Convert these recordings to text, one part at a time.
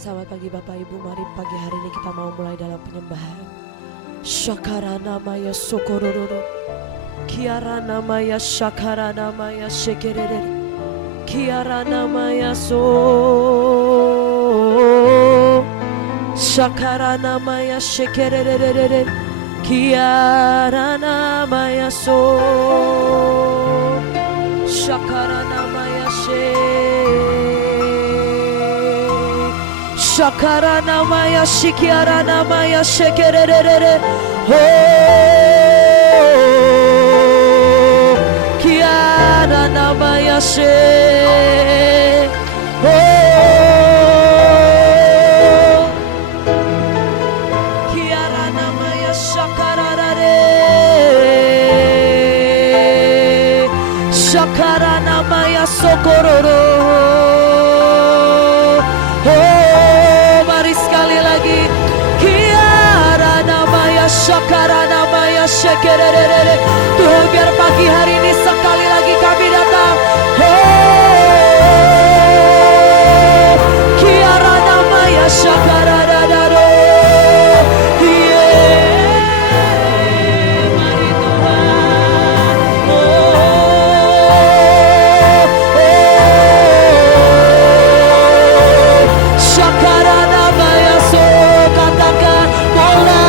Selamat pagi Bapak Ibu, mari pagi hari ini kita mau mulai dalam penyembahan. Shakarana maya sokororo, kiarana maya shakarana maya shekerere, kiarana maya so, shakarana maya shekerere, kiarana maya so, shakarana maya she. Shakarana maya shikiarana maya shekerere, oh, kiarana maya she, oh, kiarana maya shakarare, shakarana maya sokororo. Shakarana maya shekerere. Tuhan, biar pagi hari ini sekali lagi kami datang. Oh, kiarana maya shakarada daro. Mari Tuhan. Shakarana maya so, katakan bola.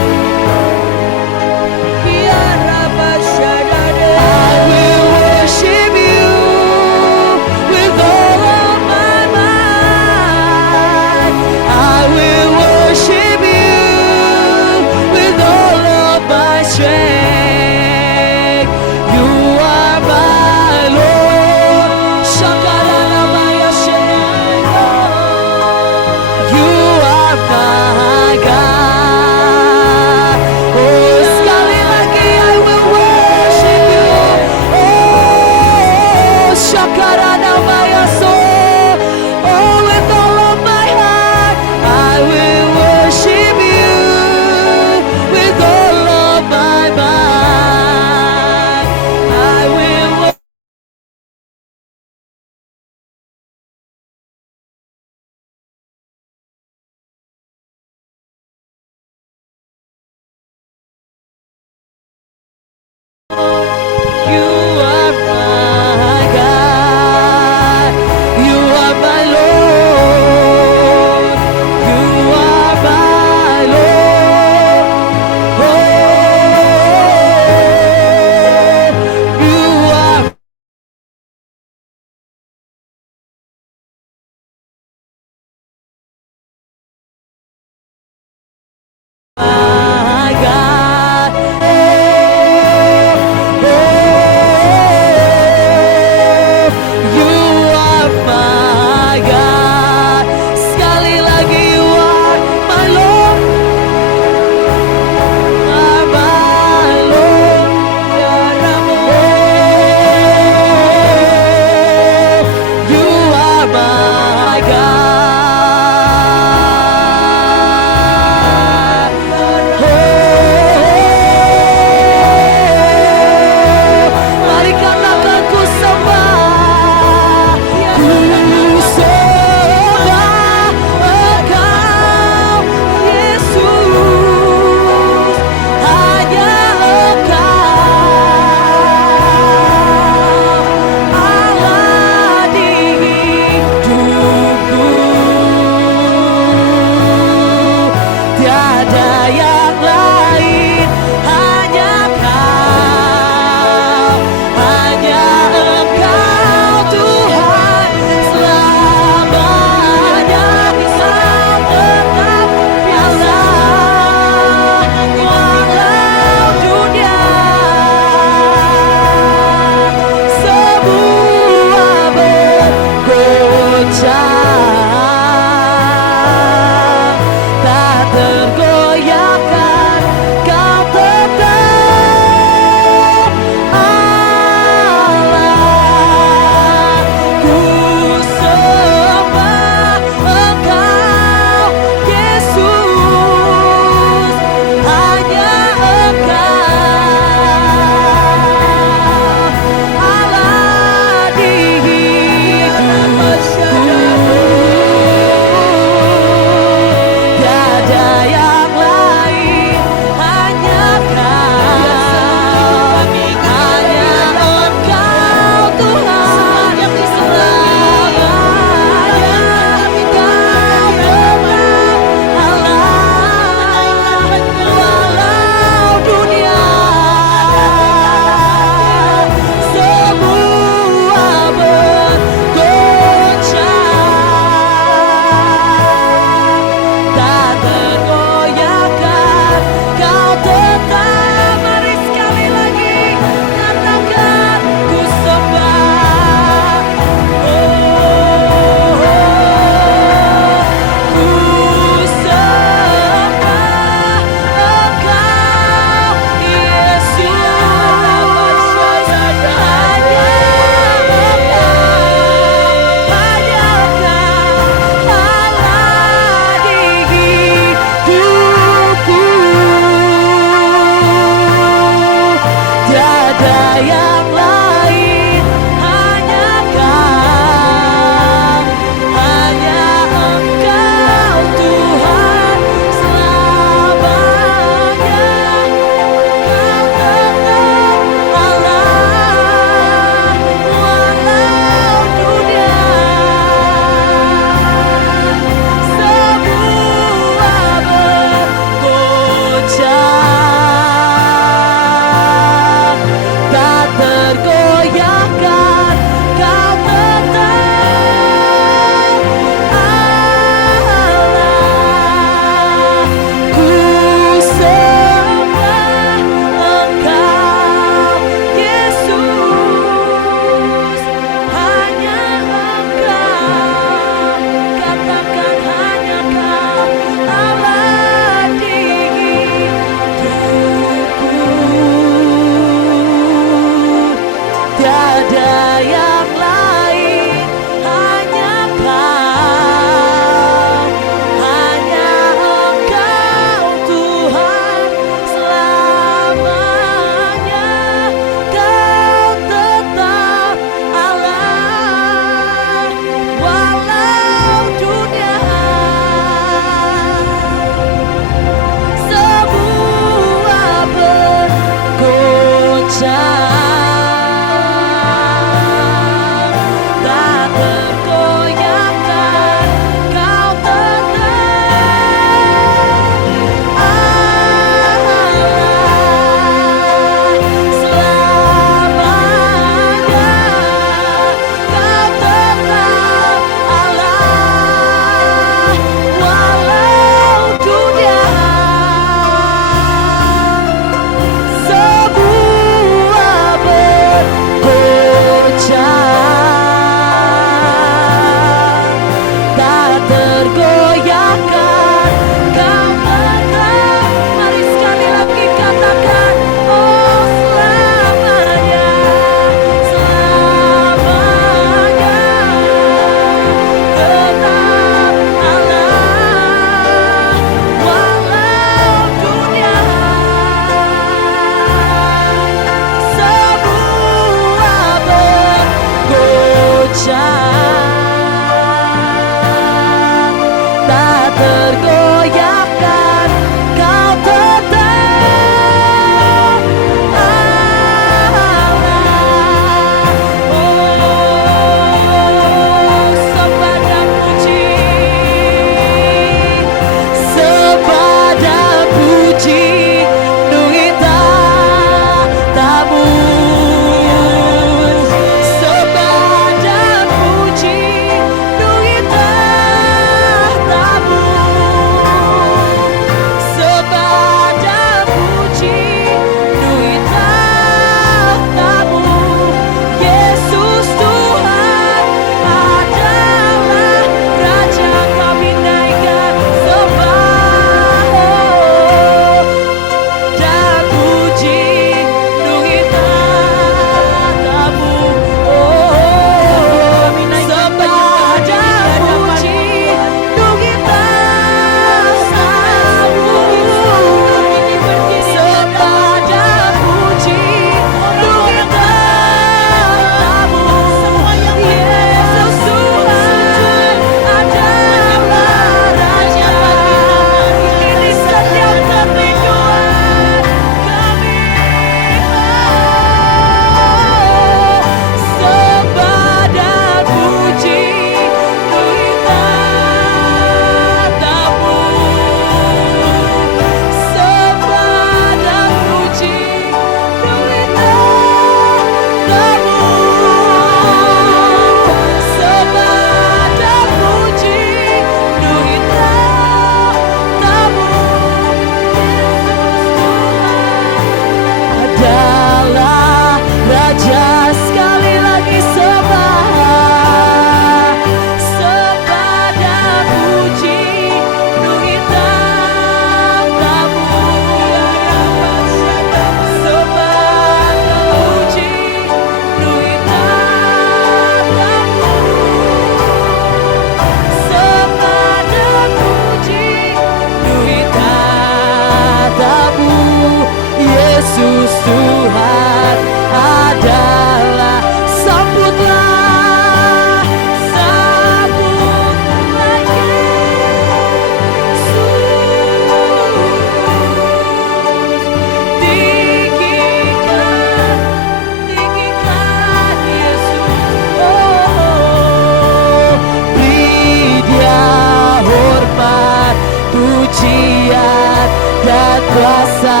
pujian dan kuasa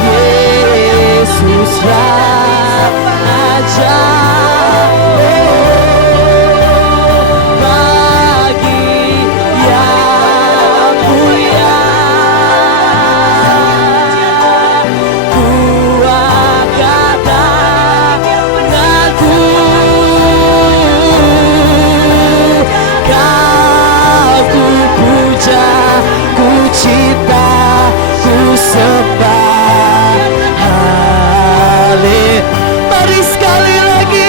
Yesus Raja. Bagi yang mulia ku angkat tanganku, kau ku puja, ku cinta, ku sembah. Mari sekali lagi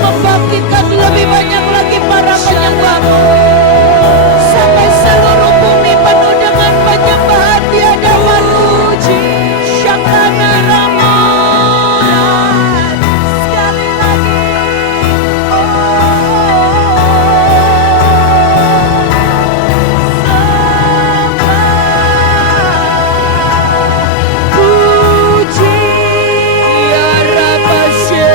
membangkitkan lebih banyak lagi para penyembah-Mu. Sampai seluruh bumi penuh dengan penyembahan di hadapan-Mu. Syakana Rama. Sekali lagi. Puji ya Rabashe.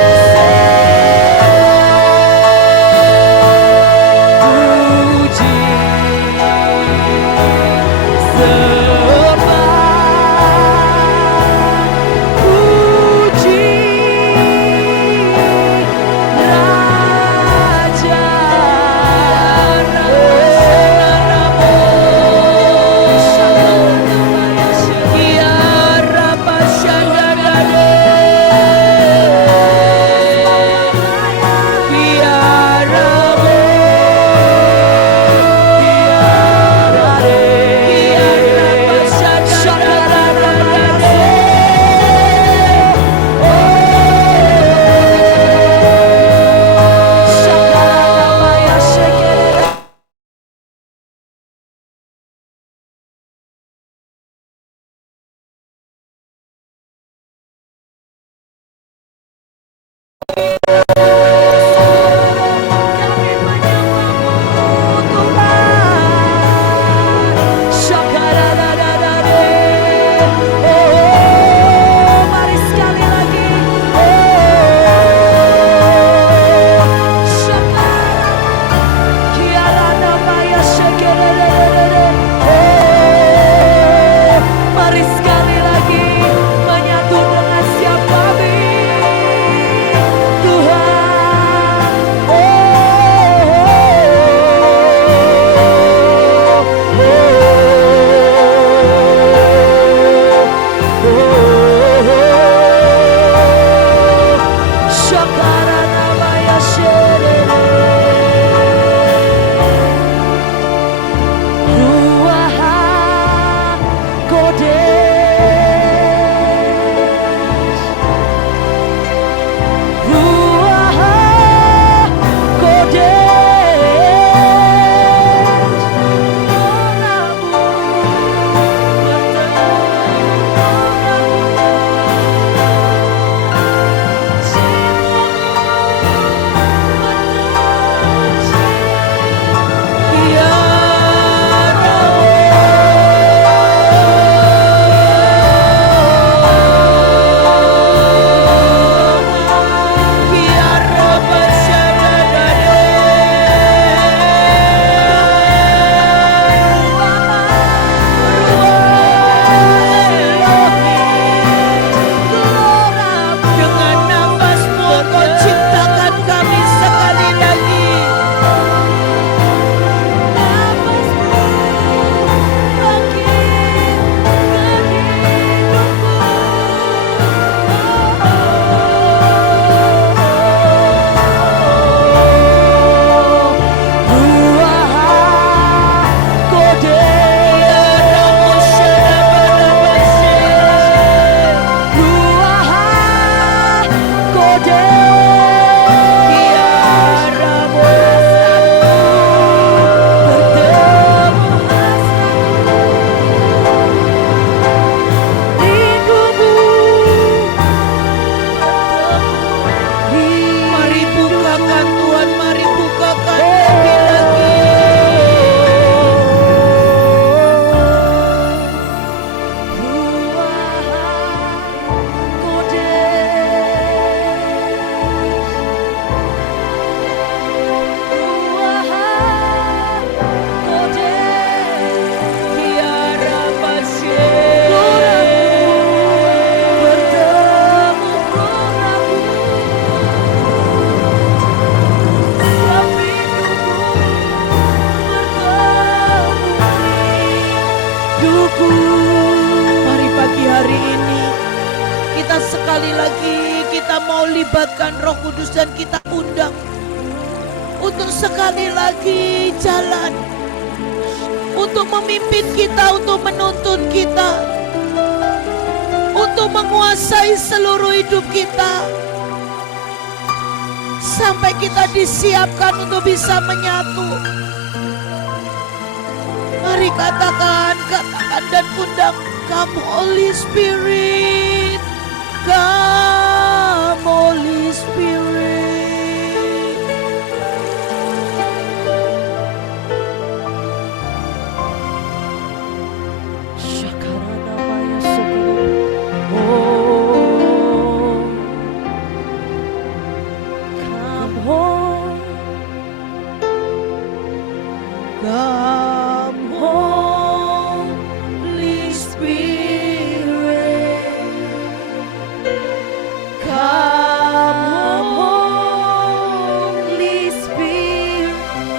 Puji sembah. Puji Raja. Ya Rabashadadade. Ya Rabbe. Ya Rabashadadade. Shakaramaya Shekere. Kami menyembah-Mu Tuhan. Shakaradadadade. Oh, mari sekali lagi. Kiaranamaya Shekerere. Mari sekali lagi menyatu dengan siap kami Tuhan. Shakaranamaya Sherere. Ruaha Kodesh. Ruaha Kodesh. Roramu dengan nafas-Mu Engkau ciptakan kami sekali lagi. Mari bukakan Tuhan, mari bukakan lagi-lagi. Mari pagi hari ini kita sekali lagi kita mau libatkan Roh Kudus dan kita undang untuk sekali lagi jalan, untuk memimpin kita, untuk menuntun kita, untuk menguasai seluruh hidup kita. sampai kita disiapkan untuk bisa menyatu. Mari katakan dan undang, come Holy Spirit, come Holy Spirit. Shakaranamaya Sokororo. Oh, come home, Come Holy Spirit, come Holy Spirit.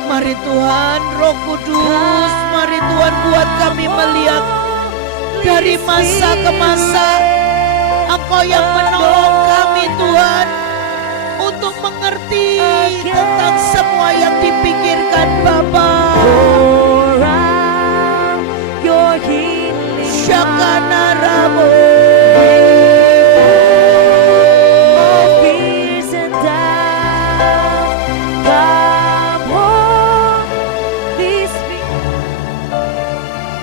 Mari Tuhan Roh Kudus, mari Tuhan buat kami melihat dari masa ke masa. Engkau yang menolong kami Tuhan untuk mengerti tentang semua yang dipikirkan Bapa. Pour out your healing Shakana Ramo. all fears and doubt. Come Holy Spirit,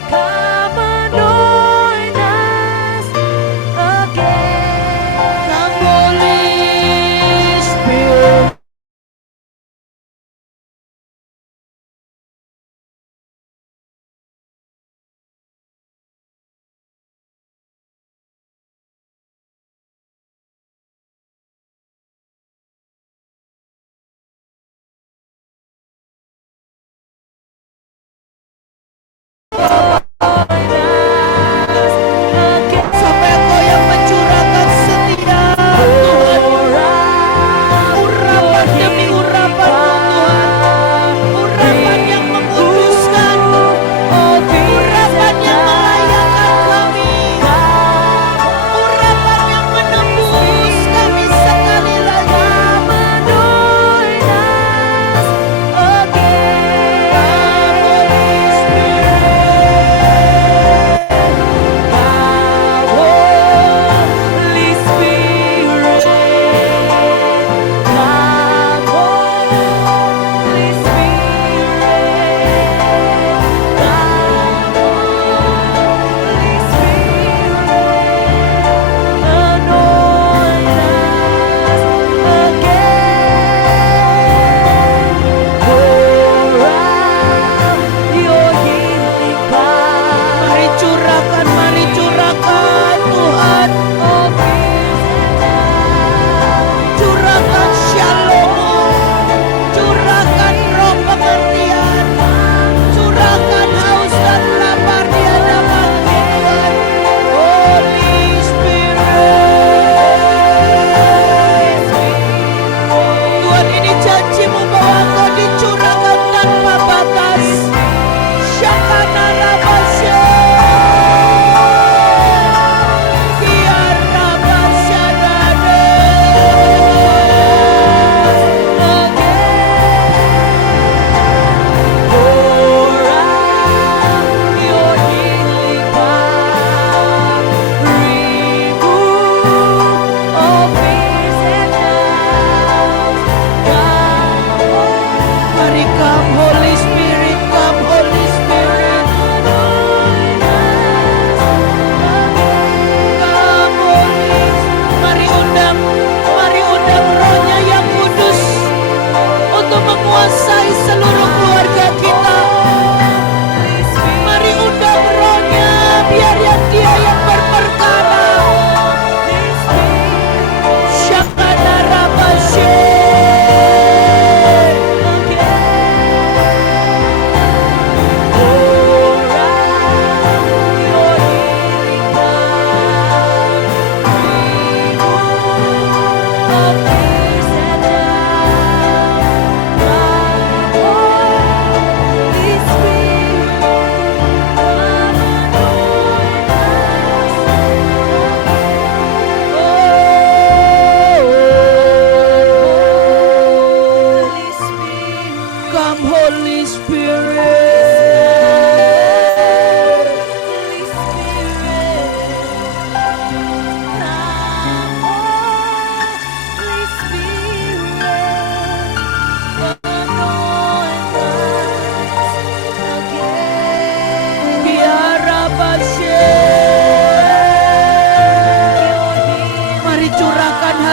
come anoint us again. Come Holy Spirit.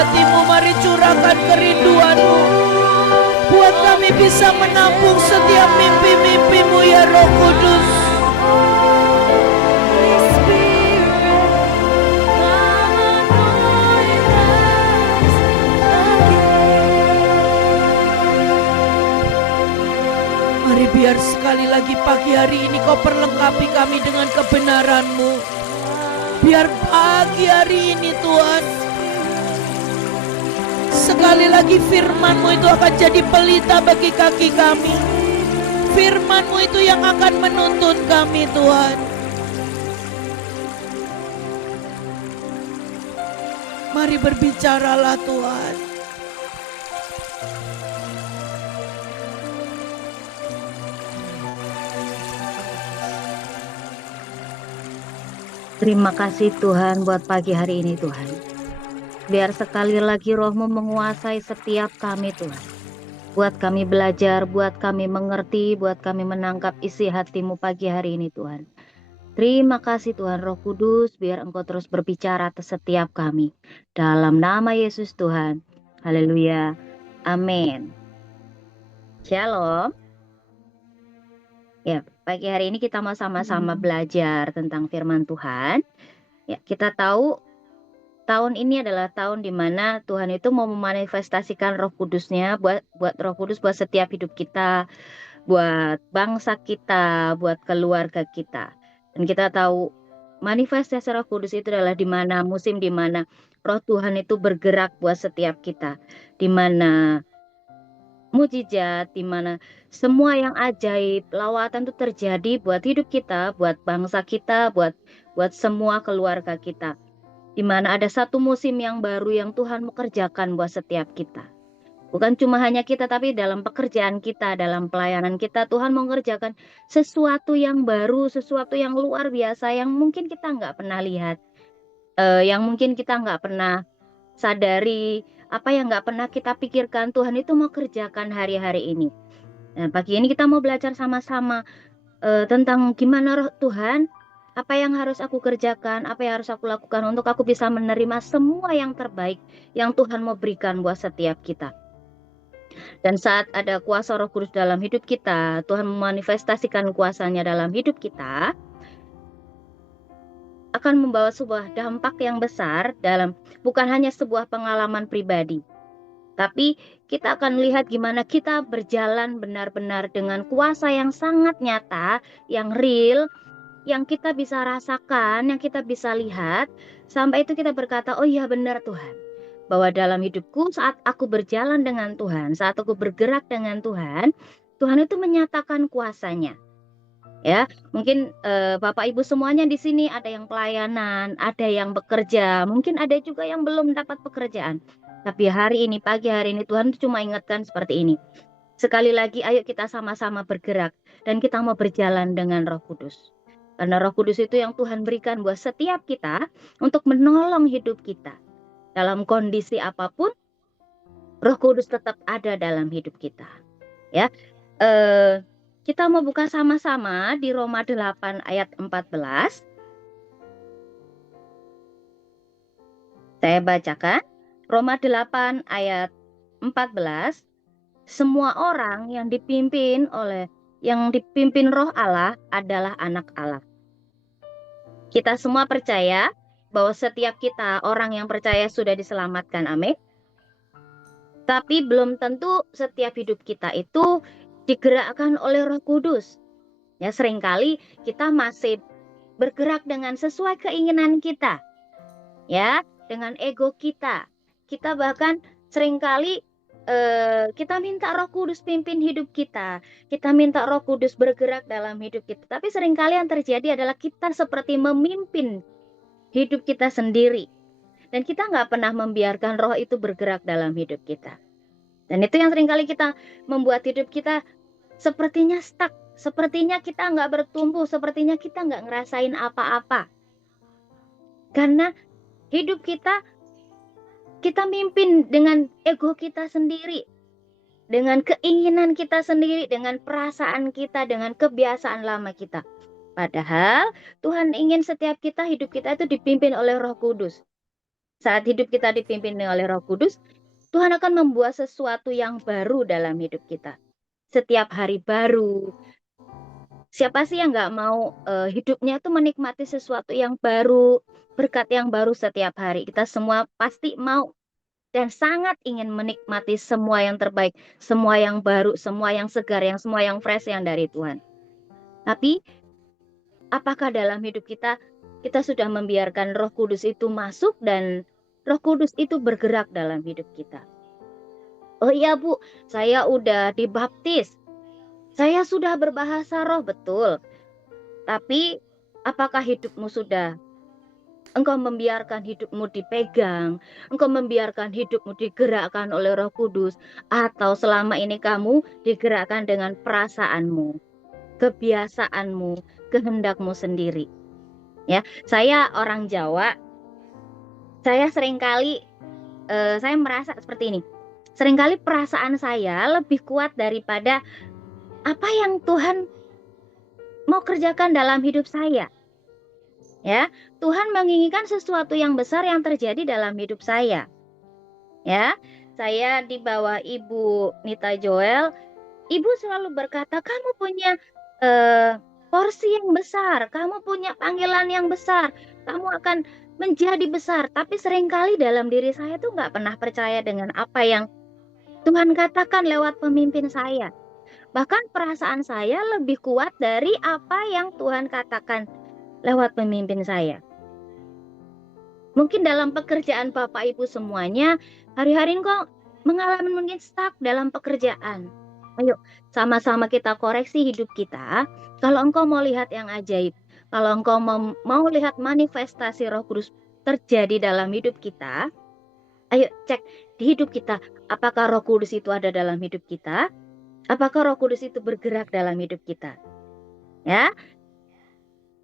hatimu, mari curahkan kerinduanmu. Buat kami bisa menampung setiap mimpi-mimpimu ya Roh Kudus. Mari biar sekali lagi pagi hari ini kau perlengkapi kami dengan kebenaran-Mu. Biar pagi hari ini Tuhan, sekali lagi firman-Mu itu akan jadi pelita bagi kaki kami. Firman-Mu itu yang akan menuntun kami Tuhan. Mari berbicaralah Tuhan. Terima kasih Tuhan buat pagi hari ini Tuhan. Biar sekali lagi Roh-Mu menguasai setiap kami Tuhan. Buat kami belajar, buat kami mengerti, buat kami menangkap isi hati-Mu pagi hari ini Tuhan. Terima kasih Tuhan Roh Kudus, biar Engkau terus berbicara atas setiap kami. Dalam nama Yesus Tuhan. Haleluya. Amin. Shalom. Ya, pagi hari ini kita mau sama-sama belajar tentang firman Tuhan. Ya, kita tahu tahun ini adalah tahun di mana Tuhan itu mau memanifestasikan Roh Kudus-Nya buat Roh Kudus buat setiap hidup kita, buat bangsa kita, buat keluarga kita. Dan kita tahu manifestasi Roh Kudus itu adalah di mana musim di mana Roh Tuhan itu bergerak buat setiap kita, di mana mujizat, di mana semua yang ajaib, lawatan itu terjadi buat hidup kita, buat bangsa kita, buat semua keluarga kita. Di mana ada satu musim yang baru yang Tuhan mau kerjakan buat setiap kita. Bukan cuma hanya kita, tapi dalam pekerjaan kita, dalam pelayanan kita, Tuhan mau mengerjakan sesuatu yang baru, sesuatu yang luar biasa, yang mungkin kita nggak pernah lihat, yang mungkin kita nggak pernah sadari, apa yang nggak pernah kita pikirkan, Tuhan itu mau kerjakan hari-hari ini. Nah, pagi ini kita mau belajar sama-sama tentang gimana Roh Tuhan, apa yang harus aku kerjakan, apa yang harus aku lakukan untuk aku bisa menerima semua yang terbaik yang Tuhan mau berikan buat setiap kita. Dan saat ada kuasa Roh Kudus dalam hidup kita, Tuhan memanifestasikan kuasanya dalam hidup kita, akan membawa sebuah dampak yang besar dalam bukan hanya sebuah pengalaman pribadi, tapi kita akan lihat gimana kita berjalan benar-benar dengan kuasa yang sangat nyata, yang real, yang kita bisa rasakan, yang kita bisa lihat, sampai itu kita berkata, oh iya benar Tuhan, bahwa dalam hidupku saat aku berjalan dengan Tuhan, saat aku bergerak dengan Tuhan, Tuhan itu menyatakan kuasanya. Ya, mungkin Bapak Ibu semuanya di sini ada yang pelayanan, ada yang bekerja, mungkin ada juga yang belum dapat pekerjaan. Tapi hari ini, pagi hari ini Tuhan cuma ingatkan seperti ini. Sekali lagi ayo kita sama-sama bergerak dan kita mau berjalan dengan Roh Kudus. Karena Roh Kudus itu yang Tuhan berikan buat setiap kita untuk menolong hidup kita. Dalam kondisi apapun, Roh Kudus tetap ada dalam hidup kita. Ya. Kita mau buka sama-sama di Roma 8 ayat 14. Saya bacakan. Roma 8 ayat 14. Semua orang yang dipimpin Roh Allah adalah anak Allah. Kita semua percaya bahwa setiap kita orang yang percaya sudah diselamatkan. Amin. Tapi belum tentu setiap hidup kita itu digerakkan oleh Roh Kudus. Ya, seringkali kita masih bergerak dengan sesuai keinginan kita. Ya, dengan ego kita. Kita bahkan seringkali kita minta Roh Kudus pimpin hidup kita. Kita minta Roh Kudus bergerak dalam hidup kita. Tapi seringkali yang terjadi adalah kita seperti memimpin hidup kita sendiri. Dan kita nggak pernah membiarkan Roh itu bergerak dalam hidup kita. Dan itu yang seringkali kita membuat hidup kita sepertinya stuck, sepertinya kita nggak bertumbuh, sepertinya kita nggak ngerasain apa-apa. Karena hidup kita mimpin dengan ego kita sendiri, dengan keinginan kita sendiri, dengan perasaan kita, dengan kebiasaan lama kita. Padahal Tuhan ingin setiap kita, hidup kita itu dipimpin oleh Roh Kudus. Saat hidup kita dipimpin oleh Roh Kudus, Tuhan akan membuat sesuatu yang baru dalam hidup kita. Setiap hari baru. Siapa sih yang nggak mau hidupnya itu menikmati sesuatu yang baru, berkat yang baru setiap hari. Kita semua pasti mau dan sangat ingin menikmati semua yang terbaik, semua yang baru, semua yang segar, semua yang fresh yang dari Tuhan. Tapi apakah dalam hidup kita sudah membiarkan Roh Kudus itu masuk dan Roh Kudus itu bergerak dalam hidup kita? Oh iya Bu, saya udah dibaptis. Saya sudah berbahasa roh, betul. Tapi apakah hidupmu sudah? Engkau membiarkan hidupmu dipegang, engkau membiarkan hidupmu digerakkan oleh Roh Kudus, atau selama ini kamu digerakkan dengan perasaanmu, kebiasaanmu, kehendakmu sendiri. Ya, saya orang Jawa. Saya seringkali saya merasa seperti ini. Seringkali perasaan saya lebih kuat daripada apa yang Tuhan mau kerjakan dalam hidup saya. Ya, Tuhan menginginkan sesuatu yang besar yang terjadi dalam hidup saya. Ya, saya di bawah Ibu Nita Joel, Ibu selalu berkata, kamu punya porsi yang besar, kamu punya panggilan yang besar, kamu akan menjadi besar. Tapi seringkali dalam diri saya tuh nggak pernah percaya dengan apa yang Tuhan katakan lewat pemimpin saya. Bahkan perasaan saya lebih kuat dari apa yang Tuhan katakan lewat pemimpin saya. Mungkin dalam pekerjaan Bapak Ibu semuanya, hari-hari kok mengalami mungkin stuck dalam pekerjaan. Ayo, sama-sama kita koreksi hidup kita. Kalau engkau mau lihat yang ajaib, kalau engkau mau lihat manifestasi Roh Kudus terjadi dalam hidup kita, ayo cek di hidup kita, apakah Roh Kudus itu ada dalam hidup kita? Apakah Roh Kudus itu bergerak dalam hidup kita? Ya,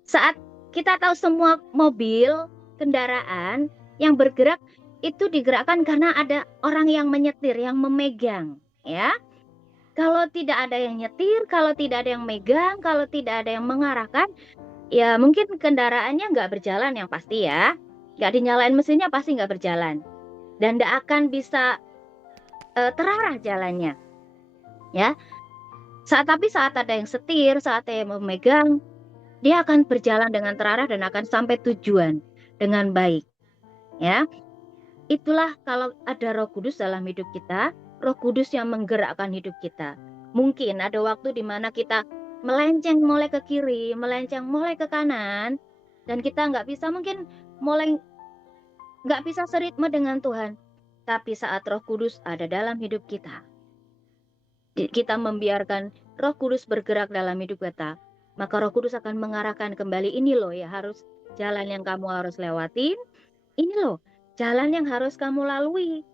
saat kita tahu semua mobil, kendaraan yang bergerak itu digerakkan karena ada orang yang menyetir, yang memegang. Ya, kalau tidak ada yang nyetir, kalau tidak ada yang megang, kalau tidak ada yang mengarahkan, ya mungkin kendaraannya nggak berjalan yang pasti ya. Nggak dinyalain mesinnya pasti nggak berjalan. Dan tidak akan bisa terarah jalannya. Ya, tapi saat ada yang setir, saat ada yang memegang, dia akan berjalan dengan terarah dan akan sampai tujuan dengan baik. Ya, itulah kalau ada Roh Kudus dalam hidup kita, Roh Kudus yang menggerakkan hidup kita. Mungkin ada waktu di mana kita melenceng mulai ke kiri, melenceng mulai ke kanan, dan kita nggak bisa mungkin mulai nggak bisa seritme dengan Tuhan. Tapi saat Roh Kudus ada dalam hidup kita membiarkan Roh Kudus bergerak dalam hidup kita, maka Roh Kudus akan mengarahkan kembali, ini loh ya harus jalan yang kamu harus lewatin, ini loh jalan yang harus kamu lalui.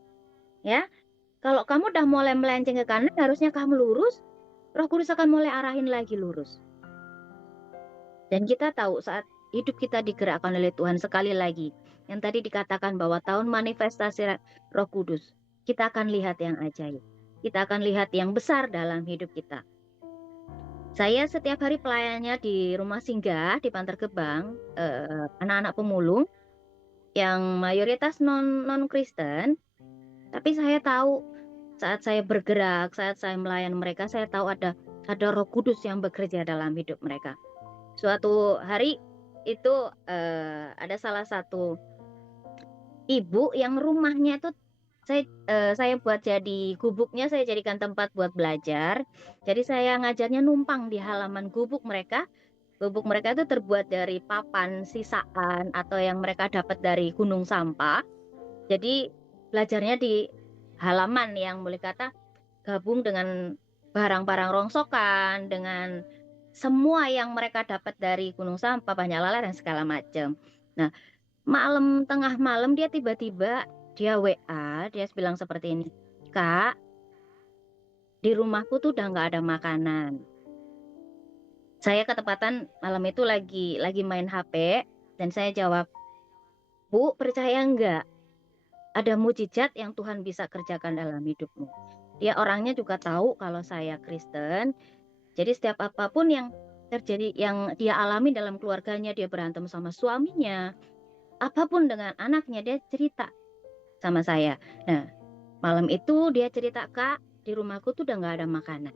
Ya, kalau kamu udah mulai melenceng ke kanan, harusnya kamu lurus, Roh Kudus akan mulai arahin lagi lurus. Dan kita tahu saat hidup kita digerakkan oleh Tuhan, sekali lagi, yang tadi dikatakan bahwa tahun manifestasi Roh Kudus, kita akan lihat yang ajaib. Kita akan lihat yang besar dalam hidup kita. Saya setiap hari pelayannya di rumah singgah di Bantar Gebang, anak-anak pemulung yang mayoritas non Kristen. Tapi saya tahu saat saya bergerak, saat saya melayani mereka, saya tahu ada Roh Kudus yang bekerja dalam hidup mereka. Suatu hari itu ada salah satu ibu yang rumahnya itu saya buat jadi gubuknya, saya jadikan tempat buat belajar. Jadi saya ngajarnya numpang di halaman gubuk mereka. Gubuk mereka itu terbuat dari papan sisaan atau yang mereka dapat dari gunung sampah. Jadi belajarnya di halaman yang boleh kata gabung dengan barang-barang rongsokan, dengan semua yang mereka dapat dari gunung sampah, banyak lalat dan segala macam. Nah, tengah malam dia tiba-tiba dia WA, dia bilang seperti ini, Kak, di rumahku tuh udah nggak ada makanan. Saya ketepatan malam itu lagi main HP dan saya jawab, Bu, percaya nggak ada mujizat yang Tuhan bisa kerjakan dalam hidupmu? Dia orangnya juga tahu kalau saya Kristen, jadi setiap apapun yang terjadi, yang dia alami dalam keluarganya, dia berantem sama suaminya, apapun dengan anaknya, dia cerita sama saya. Nah, malam itu dia cerita, "Kak, di rumahku tuh udah nggak ada makanan."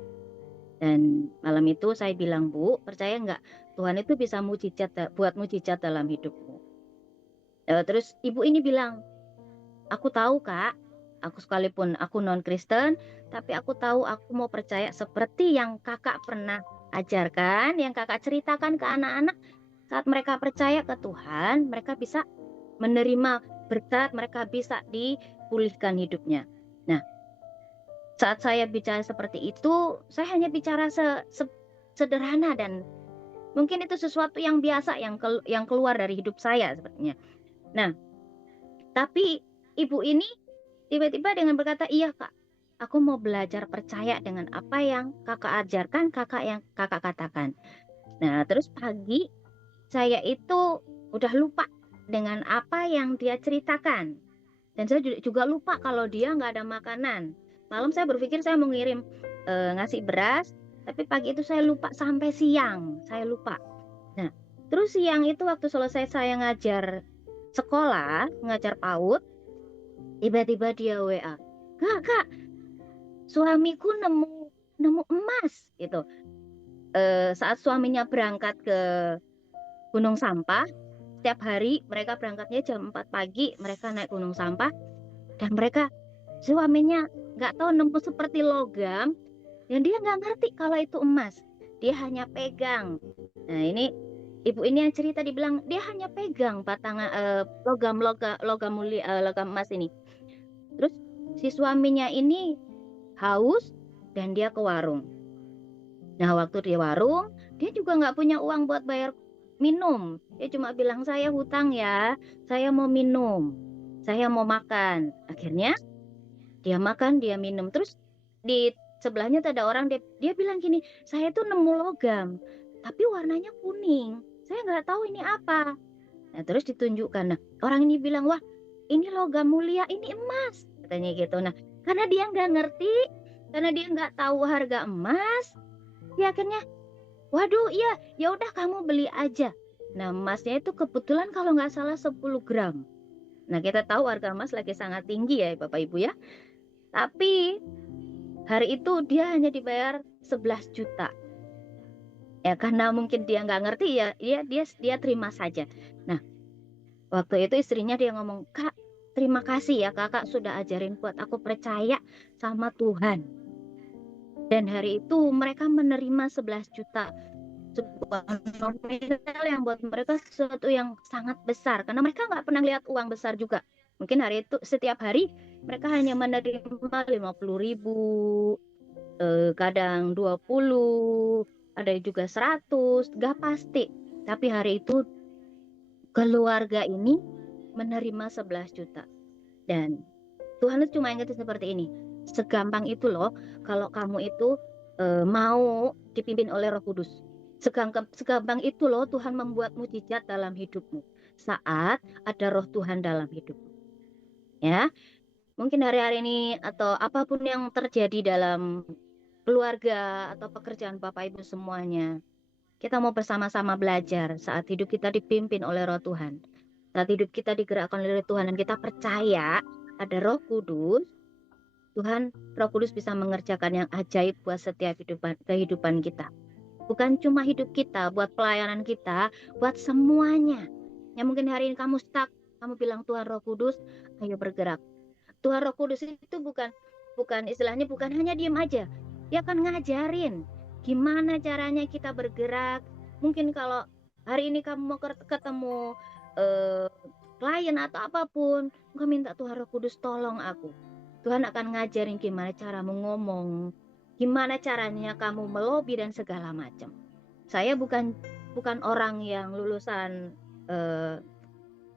Dan malam itu saya bilang, "Bu, percaya nggak Tuhan itu bisa buat mujizat dalam hidupmu." Terus ibu ini bilang, "Aku tahu, Kak, aku sekalipun aku non-Kristen, tapi aku tahu aku mau percaya seperti yang Kakak pernah ajarkan, yang Kakak ceritakan ke anak-anak, saat mereka percaya ke Tuhan, mereka bisa menerima berkat, mereka bisa dipulihkan hidupnya." Nah, saat saya bicara seperti itu, saya hanya bicara sederhana dan mungkin itu sesuatu yang biasa yang keluar dari hidup saya sepertinya. Nah, tapi ibu ini tiba-tiba dengan berkata, "Iya, Kak, aku mau belajar percaya dengan apa yang Kakak ajarkan, yang Kakak katakan." Nah, terus pagi saya itu udah lupa dengan apa yang dia ceritakan. Dan saya juga lupa kalau dia nggak ada makanan. Malam saya berpikir saya mau ngirim ngasih beras, tapi pagi itu saya lupa sampai siang, saya lupa. Nah, terus siang itu waktu selesai saya ngajar sekolah, ngajar PAUD, tiba-tiba dia WA, "Kak, Kak, suamiku nemu nemu emas," gitu. Saat suaminya berangkat ke Gunung Sampah, setiap hari mereka berangkatnya jam 4 pagi, mereka naik Gunung Sampah dan suaminya nggak tahu nemu seperti logam dan dia nggak ngerti kalau itu emas. Dia hanya pegang. Nah, ini ibu ini yang cerita dibilang dia hanya pegang batangan logam mulia, logam emas ini. Terus si suaminya ini haus dan dia ke warung. Nah, waktu di warung, dia juga nggak punya uang buat bayar minum. Dia cuma bilang, "Saya hutang ya, saya mau minum, saya mau makan." Akhirnya dia makan, dia minum. Terus di sebelahnya tuh ada orang, dia bilang gini, "Saya tuh nemu logam, tapi warnanya kuning. Saya nggak tahu ini apa." Nah, terus ditunjukkan. Nah, orang ini bilang, "Wah, ini logam mulia, ini emas," katanya gitu. Nah, karena dia nggak ngerti, karena dia nggak tahu harga emas, dia akhirnya, "Waduh, iya, ya udah kamu beli aja." Nah, emasnya itu kebetulan kalau nggak salah 10 gram. Nah, kita tahu harga emas lagi sangat tinggi ya Bapak Ibu ya. Tapi hari itu dia hanya dibayar 11 juta. Ya karena mungkin dia nggak ngerti ya, dia terima saja. Nah, waktu itu istrinya dia ngomong, "Kak, terima kasih ya Kakak sudah ajarin buat aku percaya sama Tuhan." Dan hari itu mereka menerima 11 juta. Sebuah nominal yang buat mereka sesuatu yang sangat besar. Karena mereka nggak pernah lihat uang besar juga. Mungkin hari itu setiap hari mereka hanya menerima 50.000, kadang 20, ada juga 100, nggak pasti. Tapi hari itu keluarga ini menerima 11 juta. Dan Tuhan itu cuma ingetin seperti ini, segampang itu loh kalau kamu itu mau dipimpin oleh Roh Kudus. Segampang itu loh Tuhan membuat mujizat dalam hidupmu saat ada Roh Tuhan dalam hidupmu. Ya, mungkin hari-hari ini atau apapun yang terjadi dalam keluarga atau pekerjaan Bapak Ibu semuanya, kita mau bersama-sama belajar saat hidup kita dipimpin oleh Roh Tuhan. Saat hidup kita digerakkan oleh Tuhan dan kita percaya ada Roh Kudus, Roh Kudus bisa mengerjakan yang ajaib buat setiap kehidupan kita. Bukan cuma hidup kita, buat pelayanan kita, buat semuanya. Yang mungkin hari ini kamu stuck, kamu bilang, "Tuhan Roh Kudus, ayo bergerak." Tuhan Roh Kudus itu bukan istilahnya bukan hanya diam aja. Dia akan ngajarin gimana caranya kita bergerak. Mungkin kalau hari ini kamu mau ketemu klien atau apapun, engkau minta Tuhan Roh Kudus tolong aku. Tuhan akan ngajarin gimana cara ngomong, gimana caranya kamu melobi dan segala macam. Saya bukan orang yang lulusan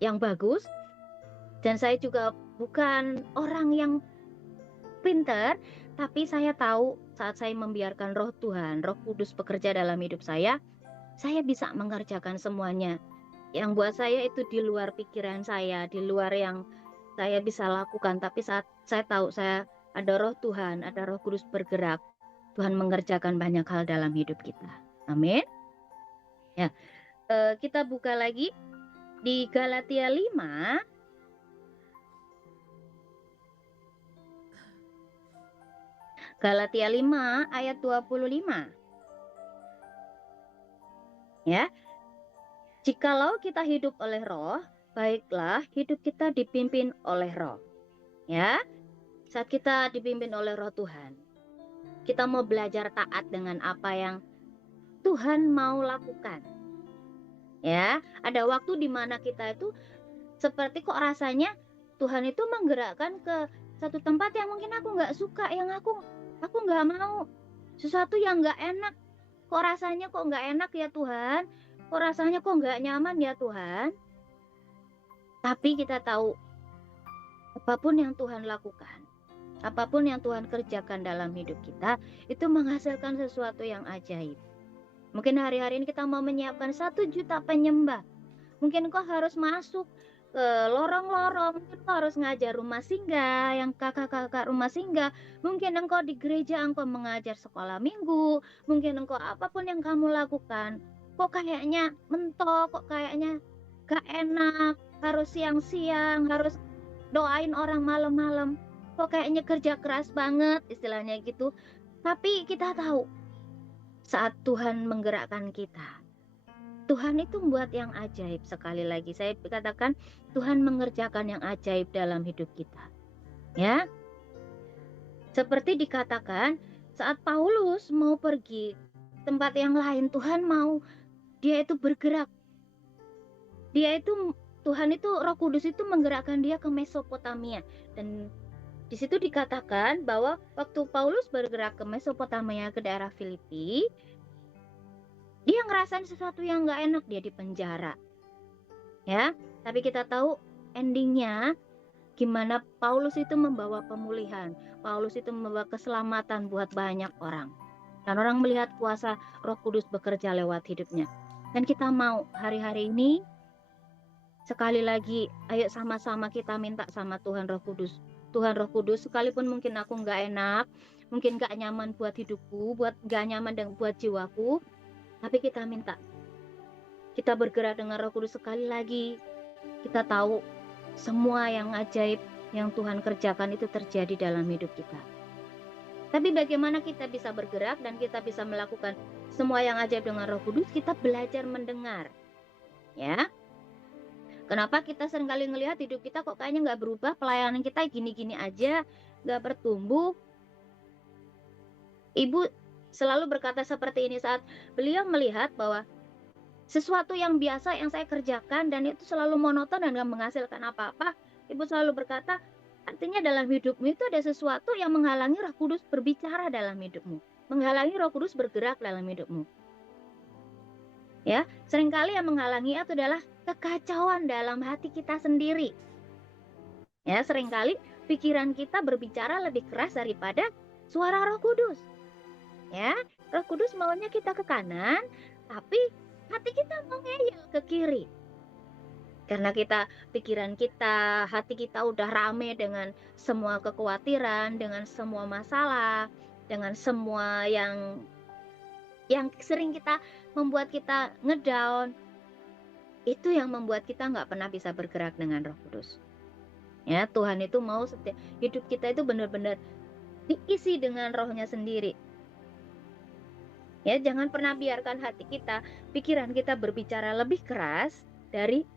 yang bagus, dan saya juga bukan orang yang pintar, tapi saya tahu saat saya membiarkan Roh Tuhan, Roh Kudus bekerja dalam hidup saya bisa mengerjakan semuanya. Yang buat saya itu di luar pikiran saya, di luar yang saya bisa lakukan. Tapi saat saya tahu saya ada Roh Tuhan, ada Roh Kudus bergerak, Tuhan mengerjakan banyak hal dalam hidup kita. Amin. Ya, kita buka lagi Di Galatia 5 ayat 25. Ya, jikalau kita hidup oleh Roh, baiklah hidup kita dipimpin oleh Roh. Ya, saat kita dipimpin oleh Roh Tuhan, kita mau belajar taat dengan apa yang Tuhan mau lakukan. Ya, ada waktu di mana kita itu seperti kok rasanya Tuhan itu menggerakkan ke satu tempat yang mungkin aku nggak suka, yang aku nggak mau, sesuatu yang nggak enak. Kok rasanya kok nggak enak ya Tuhan? Kok rasanya kok nggak nyaman ya Tuhan? Tapi kita tahu apapun yang Tuhan lakukan, apapun yang Tuhan kerjakan dalam hidup kita, itu menghasilkan sesuatu yang ajaib. Mungkin hari-hari ini kita mau menyiapkan 1 juta penyembah. Mungkin kau harus masuk ke lorong-lorong, mungkin kau harus ngajar rumah singgah, yang kakak-kakak rumah singgah. Mungkin engkau di gereja, engkau mengajar sekolah minggu. Mungkin engkau apapun yang kamu lakukan, kok kayaknya mentok, kok kayaknya gak enak, harus siang-siang, harus doain orang malam-malam. Kok kayaknya kerja keras banget, istilahnya gitu. Tapi kita tahu, saat Tuhan menggerakkan kita, Tuhan itu membuat yang ajaib. Sekali lagi saya katakan, Tuhan mengerjakan yang ajaib dalam hidup kita. Ya, seperti dikatakan saat Paulus mau pergi tempat yang lain, Tuhan mau dia itu bergerak. Tuhan itu, Roh Kudus itu menggerakkan dia ke Mesopotamia. Dan di situ dikatakan bahwa waktu Paulus bergerak ke Mesopotamia, ke daerah Filipi, dia ngerasain sesuatu yang gak enak, dia di penjara. Ya, tapi kita tahu endingnya gimana Paulus itu membawa pemulihan. Paulus itu membawa keselamatan buat banyak orang. Dan orang melihat kuasa Roh Kudus bekerja lewat hidupnya. Dan kita mau hari-hari ini, sekali lagi, ayo sama-sama kita minta sama Tuhan Roh Kudus. Tuhan Roh Kudus, sekalipun mungkin aku gak enak, mungkin gak nyaman buat hidupku, gak nyaman buat jiwaku, tapi kita minta, kita bergerak dengan Roh Kudus sekali lagi. Kita tahu semua yang ajaib yang Tuhan kerjakan itu terjadi dalam hidup kita. Tapi bagaimana kita bisa bergerak dan kita bisa melakukan semua yang ajaib dengan Roh Kudus? Kita belajar mendengar. Ya, kenapa kita seringkali ngelihat hidup kita kok kayaknya nggak berubah, pelayanan kita gini-gini aja, nggak bertumbuh. Ibu selalu berkata seperti ini saat beliau melihat bahwa sesuatu yang biasa yang saya kerjakan dan itu selalu monoton dan gak menghasilkan apa-apa. Ibu selalu berkata, artinya dalam hidupmu itu ada sesuatu yang menghalangi Roh Kudus berbicara dalam hidupmu, menghalangi Roh Kudus bergerak dalam hidupmu. Ya, seringkali yang menghalangi itu adalah kekacauan dalam hati kita sendiri. Ya, seringkali pikiran kita berbicara lebih keras daripada suara Roh Kudus. Ya, Roh Kudus maunya kita ke kanan, tapi hati kita mau ngeyel ke kiri. Karena pikiran kita, hati kita udah rame dengan semua kekhawatiran, dengan semua masalah, dengan semua yang sering membuat kita ngedown. Itu yang membuat kita nggak pernah bisa bergerak dengan Roh Kudus. Ya, Tuhan itu mau setiap hidup kita itu benar-benar diisi dengan Roh-Nya sendiri. Ya, jangan pernah biarkan hati kita, pikiran kita berbicara lebih keras dari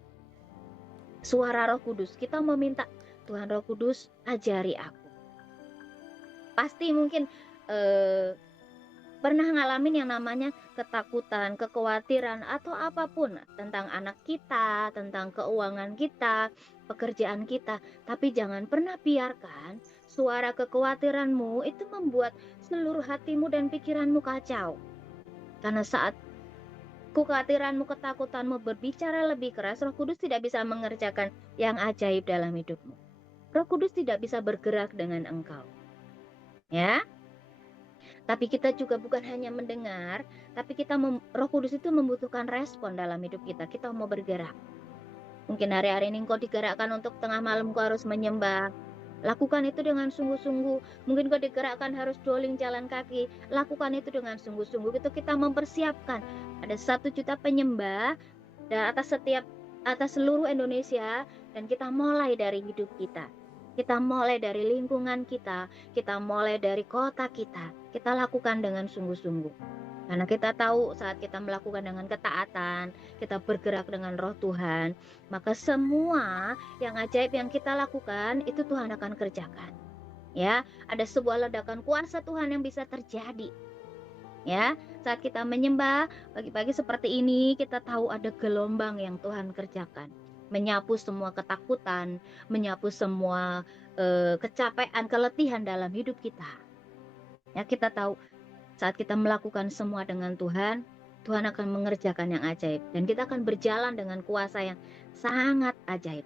suara Roh Kudus. Kita mau minta, Tuhan Roh Kudus, ajari aku. Pasti mungkin pernah ngalamin yang namanya ketakutan, kekhawatiran, atau apapun tentang anak kita, tentang keuangan kita, pekerjaan kita. Tapi jangan pernah biarkan suara kekhawatiranmu itu membuat seluruh hatimu dan pikiranmu kacau. Karena saat kekhawatiranmu, ketakutanmu berbicara lebih keras, Roh Kudus tidak bisa mengerjakan yang ajaib dalam hidupmu. Roh Kudus tidak bisa bergerak dengan engkau. Ya. Tapi kita juga bukan hanya mendengar, tapi Roh Kudus itu membutuhkan respon dalam hidup kita. Kita mau bergerak. Mungkin hari-hari ini engkau digerakkan untuk tengah malam kau harus menyembah. Lakukan itu dengan sungguh-sungguh. Mungkin kau digerakkan harus doling jalan kaki. Lakukan itu dengan sungguh-sungguh. Itu kita mempersiapkan. Ada 1 juta penyembah. Dan atas setiap atas seluruh Indonesia, dan kita mulai dari hidup kita. Kita mulai dari lingkungan kita mulai dari kota kita lakukan dengan sungguh-sungguh. Karena kita tahu saat kita melakukan dengan ketaatan, kita bergerak dengan roh Tuhan, maka semua yang ajaib yang kita lakukan itu Tuhan akan kerjakan. Ya, ada sebuah ledakan kuasa Tuhan yang bisa terjadi. Ya, saat kita menyembah pagi-pagi seperti ini, kita tahu ada gelombang yang Tuhan kerjakan, menyapu semua ketakutan, menyapu semua kecapean, keletihan dalam hidup kita. Ya, kita tahu saat kita melakukan semua dengan Tuhan, Tuhan akan mengerjakan yang ajaib, dan kita akan berjalan dengan kuasa yang sangat ajaib.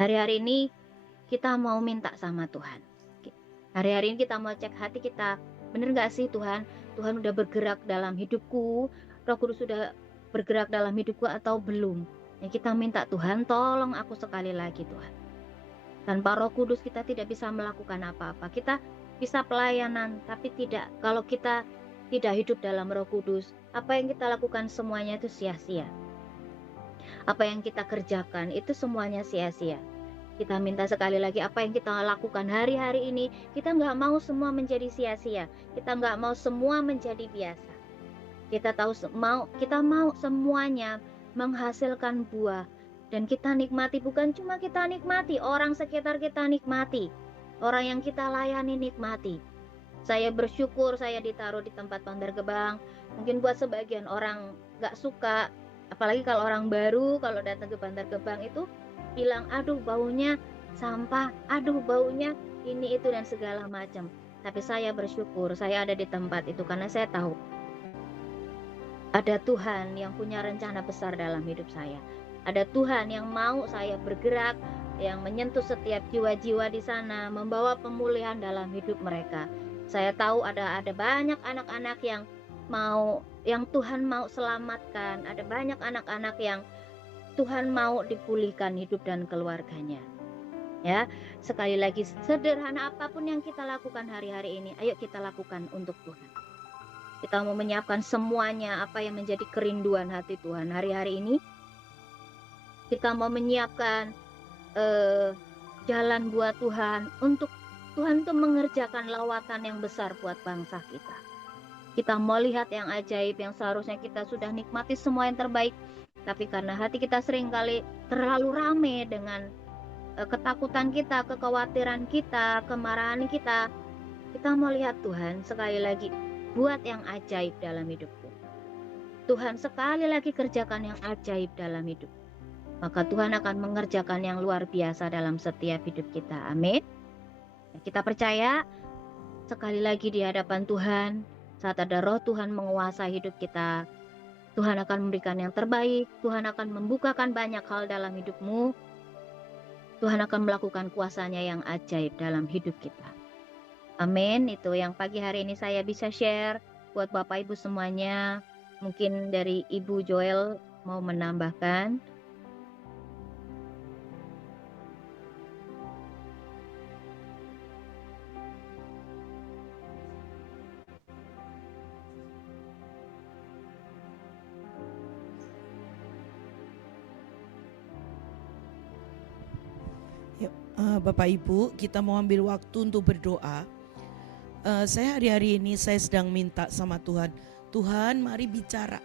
Hari-hari ini kita mau minta sama Tuhan. Hari-hari ini kita mau cek hati kita, bener gak sih Tuhan? Tuhan udah bergerak dalam hidupku, Roh Kudus sudah bergerak dalam hidupku atau belum? Ya, kita minta Tuhan, tolong aku sekali lagi Tuhan. Tanpa Roh Kudus kita tidak bisa melakukan apa-apa. Kita bisa pelayanan, tapi tidak. Kalau kita tidak hidup dalam Roh Kudus, apa yang kita lakukan semuanya itu sia-sia. Apa yang kita kerjakan itu semuanya sia-sia. Kita minta sekali lagi, apa yang kita lakukan hari-hari ini, kita nggak mau semua menjadi sia-sia. Kita nggak mau semua menjadi biasa. Kita mau semuanya menghasilkan buah. Dan kita nikmati, bukan cuma kita nikmati, orang sekitar kita nikmati. Orang yang kita layani nikmati. Saya bersyukur saya ditaruh di tempat Bantar Gebang. Mungkin buat sebagian orang nggak suka, apalagi kalau orang baru, kalau datang ke Bantar Gebang itu bilang, aduh baunya sampah, aduh baunya ini itu dan segala macam. Tapi saya bersyukur saya ada di tempat itu karena saya tahu ada Tuhan yang punya rencana besar dalam hidup saya. Ada Tuhan yang mau saya bergerak, yang menyentuh setiap jiwa-jiwa di sana, membawa pemulihan dalam hidup mereka. Saya tahu ada banyak anak-anak yang Tuhan mau selamatkan, ada banyak anak-anak yang Tuhan mau dipulihkan hidup dan keluarganya. Ya, sekali lagi, sederhana apapun yang kita lakukan hari-hari ini, ayo kita lakukan untuk Tuhan. Kita mau menyiapkan semuanya apa yang menjadi kerinduan hati Tuhan hari-hari ini. Kita mau menyiapkan jalan buat Tuhan, untuk Tuhan itu mengerjakan lawatan yang besar buat bangsa kita. Kita mau lihat yang ajaib yang seharusnya kita sudah nikmati semua yang terbaik. Tapi karena hati kita seringkali terlalu rame dengan ketakutan kita, kekhawatiran kita, kemarahan kita, kita mau lihat Tuhan sekali lagi buat yang ajaib dalam hidupku. Tuhan sekali lagi kerjakan yang ajaib dalam hidup. Maka Tuhan akan mengerjakan yang luar biasa dalam setiap hidup kita. Amin. Kita percaya sekali lagi di hadapan Tuhan, saat ada roh Tuhan menguasai hidup kita, Tuhan akan memberikan yang terbaik, Tuhan akan membukakan banyak hal dalam hidupmu, Tuhan akan melakukan kuasanya yang ajaib dalam hidup kita. Amin, itu yang pagi hari ini saya bisa share buat Bapak Ibu semuanya. Mungkin dari Ibu Joel mau menambahkan. Bapak Ibu, kita mau ambil waktu untuk berdoa. Saya hari-hari ini saya sedang minta sama Tuhan, Tuhan mari bicara.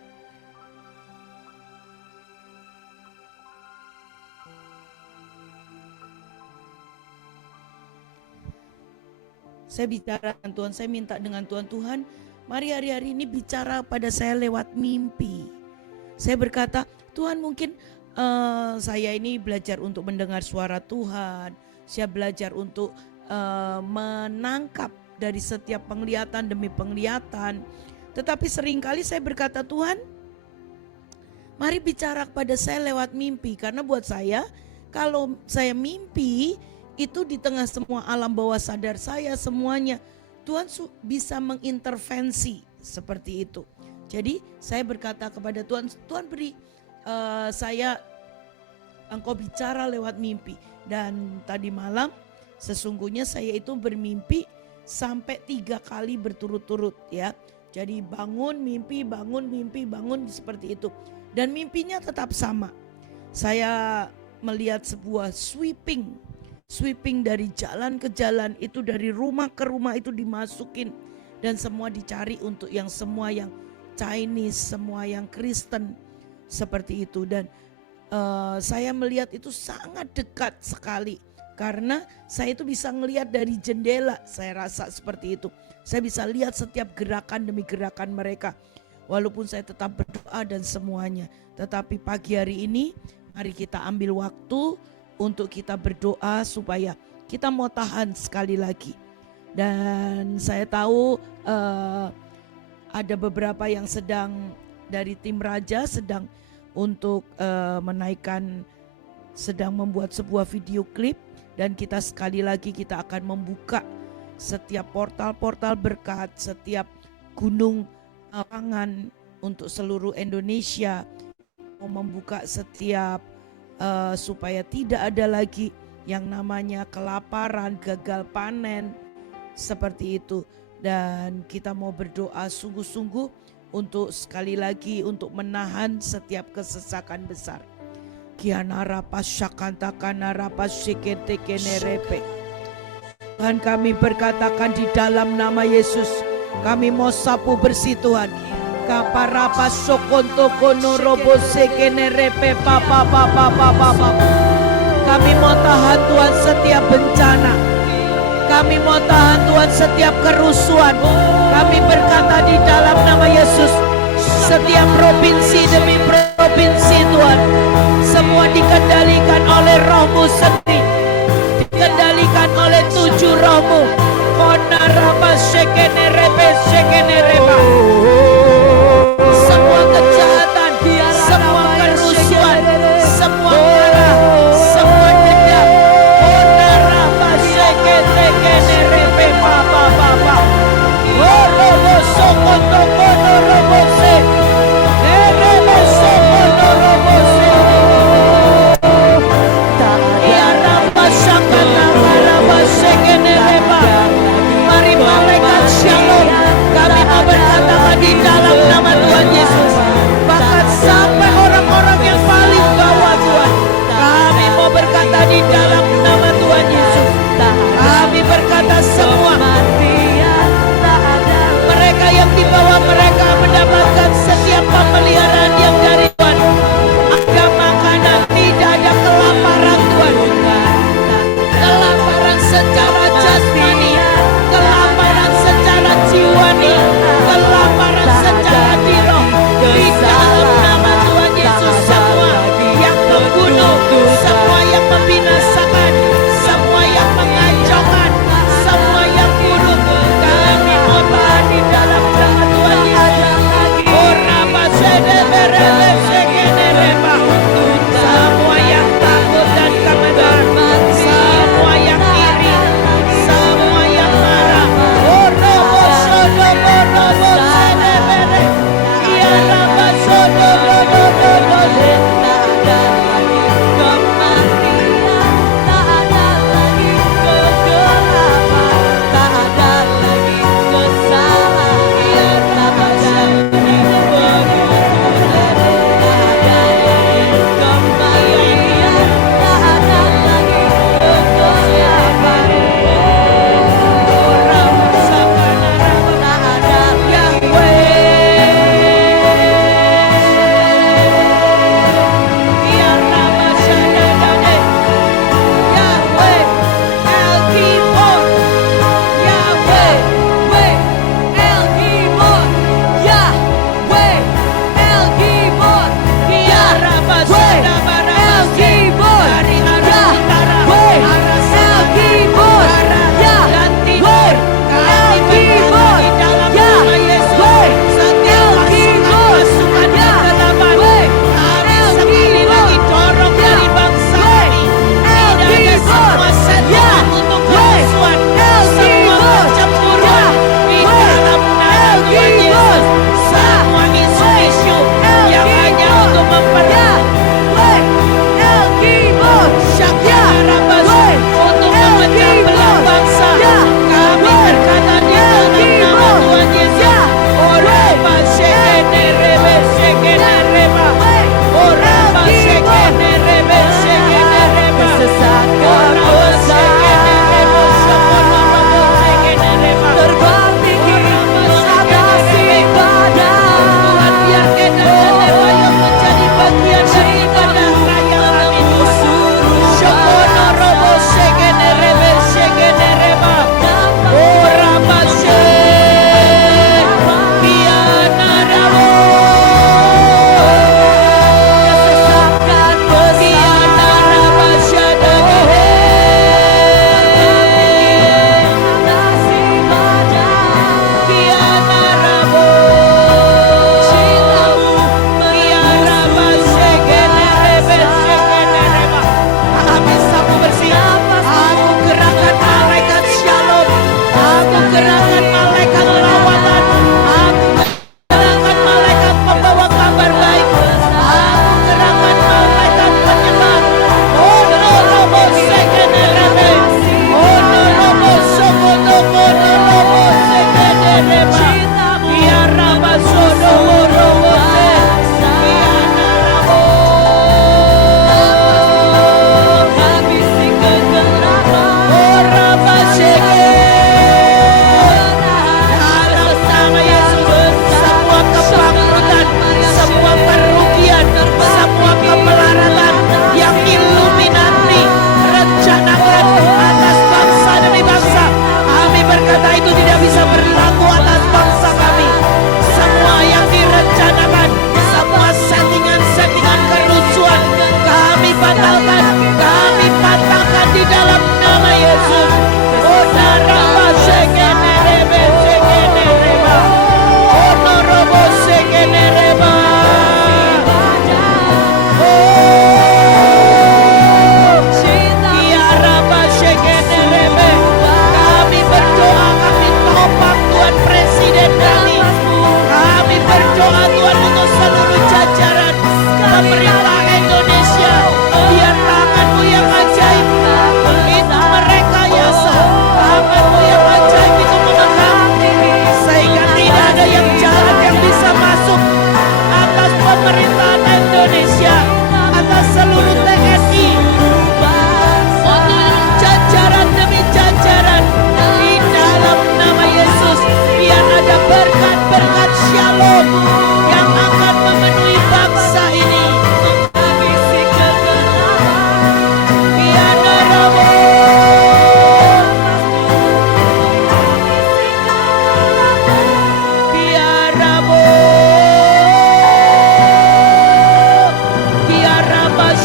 Saya bicara dengan Tuhan, saya minta dengan Tuhan, Tuhan mari hari-hari ini bicara pada saya lewat mimpi. Saya berkata, Tuhan mungkin saya ini belajar untuk mendengar suara Tuhan. Saya belajar untuk menangkap dari setiap penglihatan demi penglihatan. Tetapi seringkali saya berkata, Tuhan mari bicara kepada saya lewat mimpi. Karena buat saya, kalau saya mimpi, itu di tengah semua alam bawah sadar saya semuanya, Tuhan bisa mengintervensi seperti itu. Jadi saya berkata kepada Tuhan, Tuhan beri saya Engkau bicara lewat mimpi. Dan tadi malam sesungguhnya saya itu bermimpi sampai 3 kali berturut-turut ya. Jadi bangun mimpi, bangun mimpi, bangun seperti itu. Dan mimpinya tetap sama. Saya melihat sebuah sweeping dari jalan ke jalan, itu dari rumah ke rumah itu dimasukin, dan semua dicari untuk yang semua yang Chinese, semua yang Kristen seperti itu. Dan saya melihat itu sangat dekat sekali, karena saya itu bisa melihat dari jendela. Saya rasa seperti itu, saya bisa lihat setiap gerakan demi gerakan mereka, walaupun saya tetap berdoa dan semuanya. Tetapi pagi hari ini mari kita ambil waktu untuk kita berdoa supaya kita mau tahan sekali lagi. Dan saya tahu ada beberapa yang sedang dari tim Raja sedang untuk menaikkan, sedang membuat sebuah video klip, dan kita sekali lagi kita akan membuka setiap portal-portal berkat, setiap gunung pangan untuk seluruh Indonesia, mau membuka setiap supaya tidak ada lagi yang namanya kelaparan, gagal panen seperti itu. Dan kita mau berdoa sungguh-sungguh untuk sekali lagi untuk menahan setiap kesesakan besar. Kianara pasyakanta kanara pasyikete kenerepe. Tuhan, kami berkatakan di dalam nama Yesus, kami mau sapu bersih Tuhan. Kaparapa sokonto kono robo sekenerepe papa. Kami mau tahan Tuhan setiap bencana. Kami mau tahan Tuhan setiap kerusuhan. Kami berkata di dalam nama Yesus, setiap provinsi demi provinsi Tuhan, semua dikendalikan oleh Roh-Mu sendiri, dikendalikan oleh 7 Roh-Mu. Konaraba shekenerepe shekenereba. Semua kejahatan, semua kerusuhan, semua marah, semua dendam, konaraba shekenerepe papa. Robo sokoto kono robo se, robo sokono robo se. Iaraba shakana maraba shekenereba. Mari malaikat shalom, kami mau berkata di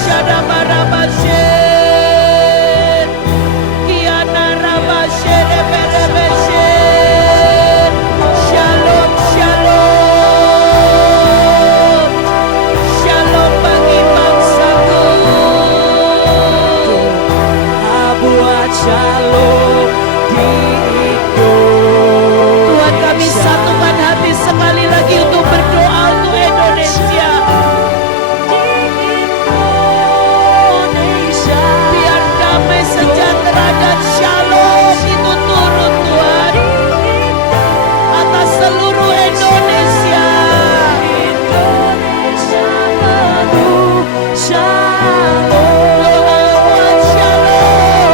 Shadabarabashe. Kiana rabashe reberebeshe. Shalom, shalom. Shalom bagi bangsaku. Buat shalom di Tuhan, kami satukan hati sekali lagi untuk berdoa untuk Indonesia. Biar damai, sejahtera, dan shalom itu turun Tuhan atas seluruh Indonesia. Doa buat shalom.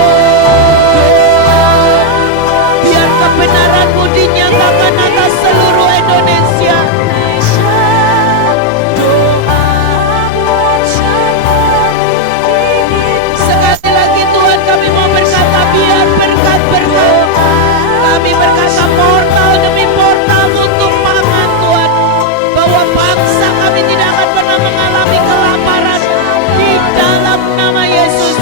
Biar kebenaran-Mu dinyatakan atas seluruh Indonesia. Sekali lagi Tuhan, kami mau berkata biar berkat-berkat. Kami berkata portal demi portal untuk pangan Tuhan. Bahwa bangsa kami tidak akan pernah mengalami kelaparan. Di dalam nama Yesus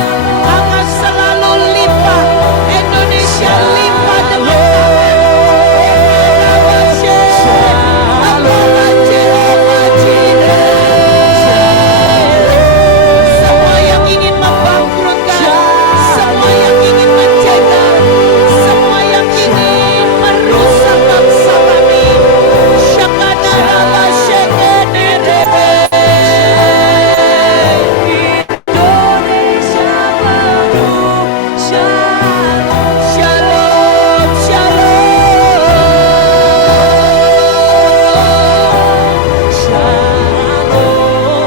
akan selalu limpah. Indonesia limpah dengan pangan. Apalah Jehovah Jireh. Semua yang ingin membangkrutkan, semua yang ingin menjegal, semua yang ingin merusak bangsa kami, Shakadara Shekenere. Shalom, shalom.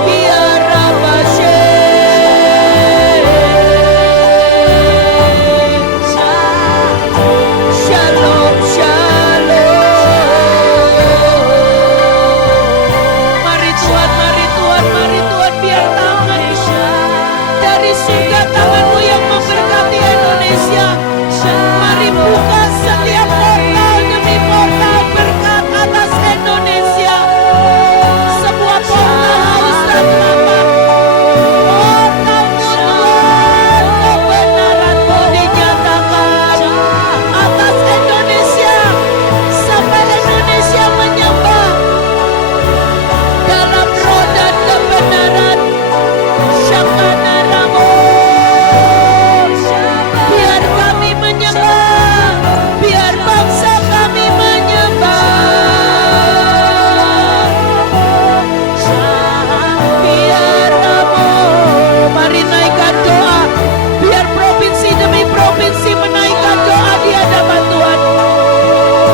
Biar Rabashe. Shalom, shalom. Mari Tuhan, mari Tuhan, mari Tuhan, biar tangan dari surga, tangan-Mu yang memberkati Indonesia. Mari buka setiap portal demi portal berkat atas Indonesia. Sebuah portal haus dan lapar. Portal-Mu Tuhan, kebenaran-Mu dinyatakan atas Indonesia. Sampai Indonesia menyembah dalam roh dan kebenaran. Shakanaramo. Biar kami menyembah, biar bangsa kami menyembah. Biar kamu, mari naikkan doa. Biar provinsi demi provinsi menaikkan doa di hadapan Tuhan.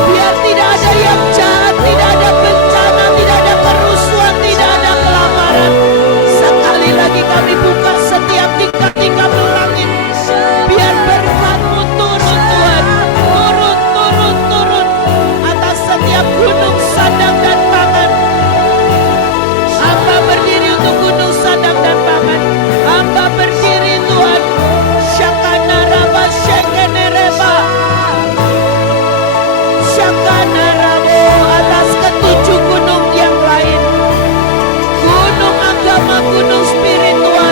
Biar tidak ada yang jahat, tidak ada bencana, tidak ada kerusuhan, tidak ada kelaparan. Sekali lagi kami buka setiap tingkat-tingkat langit. Biar berkat-Mu turun Tuhan. Turun, turun, turun atas setiap gunung, sadang, dan pangan. Hamba berdiri untuk gunung, sadang, dan pangan. Hamba berdiri Tuhan. Shakanaraba Shekenereba. Shakanarabo atas ketujuh gunung yang lain. Gunung agama, gunung spiritual.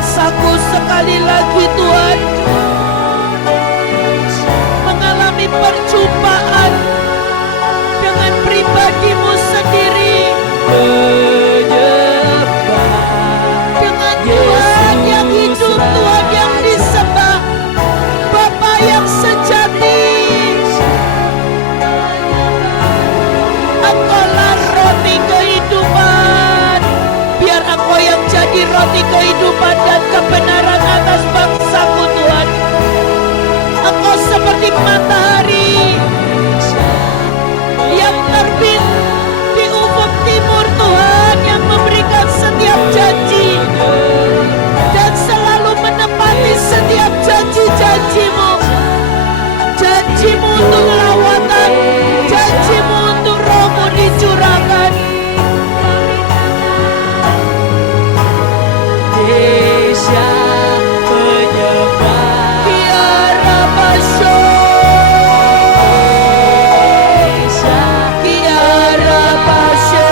bangsaku sekali lagi Tuhan mengalami perjumpaan dengan pribadi-Mu sendiri, dengan Tuhan yang hidup, Tuhan yang disembah, Bapa yang sejati. Engkaulah roti kehidupan. Biar Engkau yang jadi roti kehidupan dan kebenaran atas bangsaku Tuhan. Engkau seperti matahari yang terbit di ufuk timur Tuhan, yang memberikan setiap janji dan selalu menepati setiap janji-janji-Mu. Janji-Mu untuk lawatan, janji-Mu untuk Roh-Mu dicurahkan. Indonesia menyembah, Kiara Basho, Kiara Basho,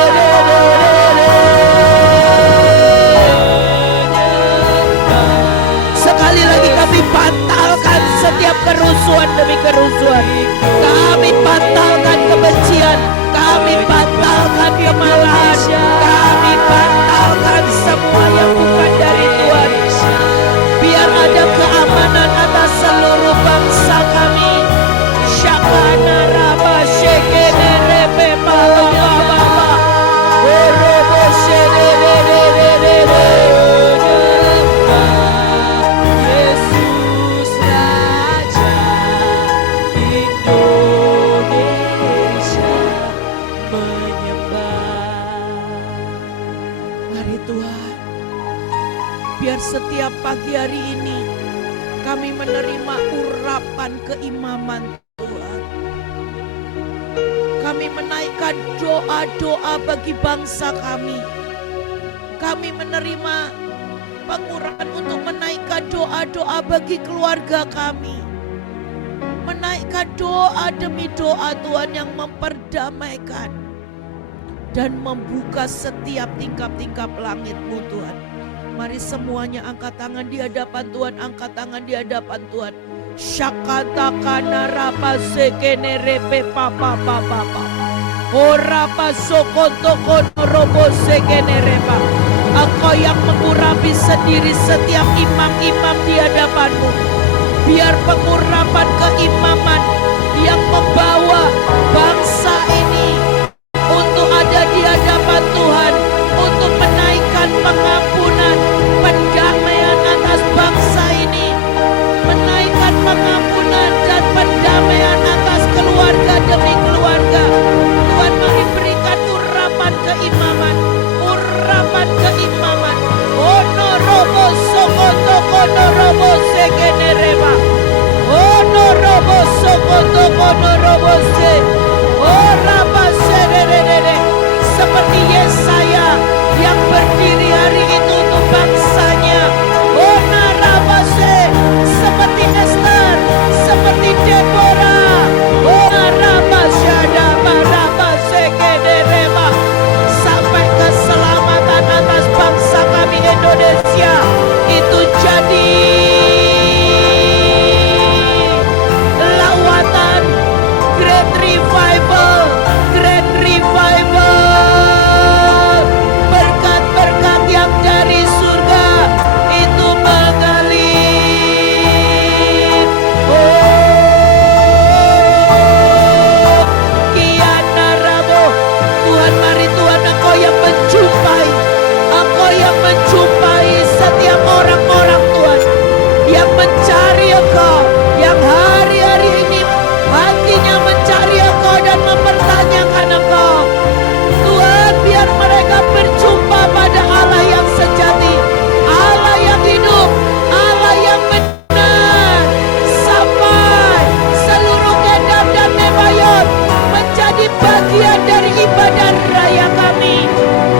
sekali lagi kami batalkan setiap kerusuhan demi kerusuhan. Kami batalkan kebencian, kami batalkan kemalahan, kami batalkan semua yang bukan dari Tuhan. Biar ada keamanan atas seluruh bangsa kami. Syakana raba shekene rebe baba baba orobo shededededede. Yesus Raja Indonesia menyembah. Mari Tuhan, biar setiap pagi hari ini kami menerima urapan keimaman Tuhan. Kami menaikkan doa-doa bagi bangsa kami. Kami menerima pengurapan untuk menaikkan doa-doa bagi keluarga kami. Menaikkan doa demi doa Tuhan yang memperdamaikan dan membuka setiap tingkap-tingkap langit-Mu Tuhan. Mari semuanya angkat tangan di hadapan Tuhan, angkat tangan di hadapan Tuhan. Syakata kana rapa sekene repe papa papa papa. Orapa sokoto kono robo sekene repa. Engkau yang mengurapi sendiri setiap imam-imam di hadapan-Mu. Biar pengurapan keimaman yang membawa bangsa ini untuk ada di hadapan Tuhan, untuk menaikkan pengampunan, pendamaian atas bangsa ini, menaikkan pengampunan dan pendamaian atas keluarga demi keluarga. Tuhan, mari berikan urapan keimaman, urapan keimaman. Ono robo sokoto kono robo sekene reba. Ono robo sokoto kono robo se. Oraba sererere. Seperti Yesaya yang berdiri hari itu untuk bangsanya. Ona rabase, seperti Esther, seperti Deborah. Ona rabasyada barabase kederema. Sampai keselamatan atas bangsa kami Indonesia itu jadi lawatan, great revival, great revival. Berkat-berkat yang dari surga itu mengalir. Oh, Kiana Rabo. Tuhan, mari Tuhan, Engkau yang menjumpai, Engkau yang menjumpai setiap orang-orang Tuhan yang mencari Engkau, yang hari-hari ini hatinya mencari Engkau dan mempertanyakan Engkau. Tuhan, biar mereka berjumpa pada Allah yang sejati, Allah yang hidup, Allah yang benar, sampai seluruh Kedar dan Nebayot menjadi bagian dari ibadah raya kami,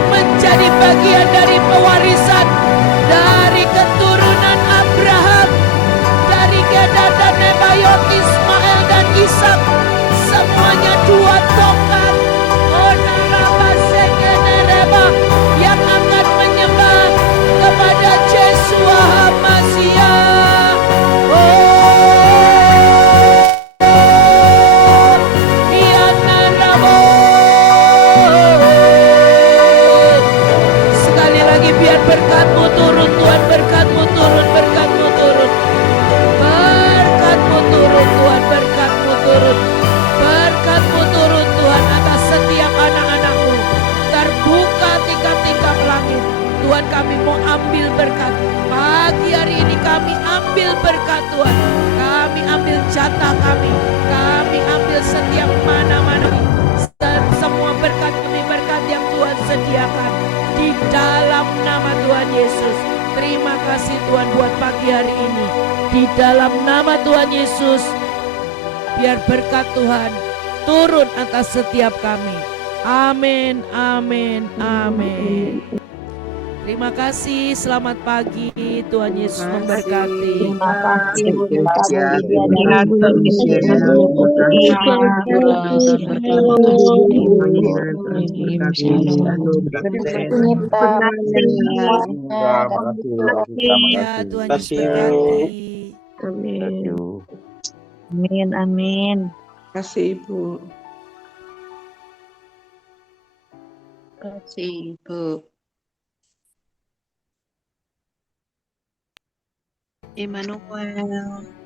menjadi bagian dari pewarisan dari keturunan Abraham, dari Kedar berkat-Mu turun Tuhan, berkat-Mu turun, berkat-Mu turun. Berkat-Mu turun Tuhan, berkat-Mu turun. Berkat-Mu turun Tuhan atas setiap anak-anak-Mu. Terbuka tingkap-tingkap langit. Tuhan, kami mau ambil berkat. Pagi hari ini kami ambil berkat Tuhan. Kami ambil jatah kami. Kami ambil setiap mana-mana. Semua berkat demi berkat yang Tuhan sediakan. Di dalam nama Tuhan Yesus. Terima kasih Tuhan buat pagi hari ini. Di dalam nama Tuhan Yesus. Biar berkat Tuhan turun atas setiap kami. Amin, amin, amin. Terima kasih, selamat pagi. Tuhan Yesus memberkati. Terima kasih Bu Lia Ya, Tuhan Yesus berkati. Amin, amin. Terima kasih Ibu. Terima kasih Ibu. Immanuel.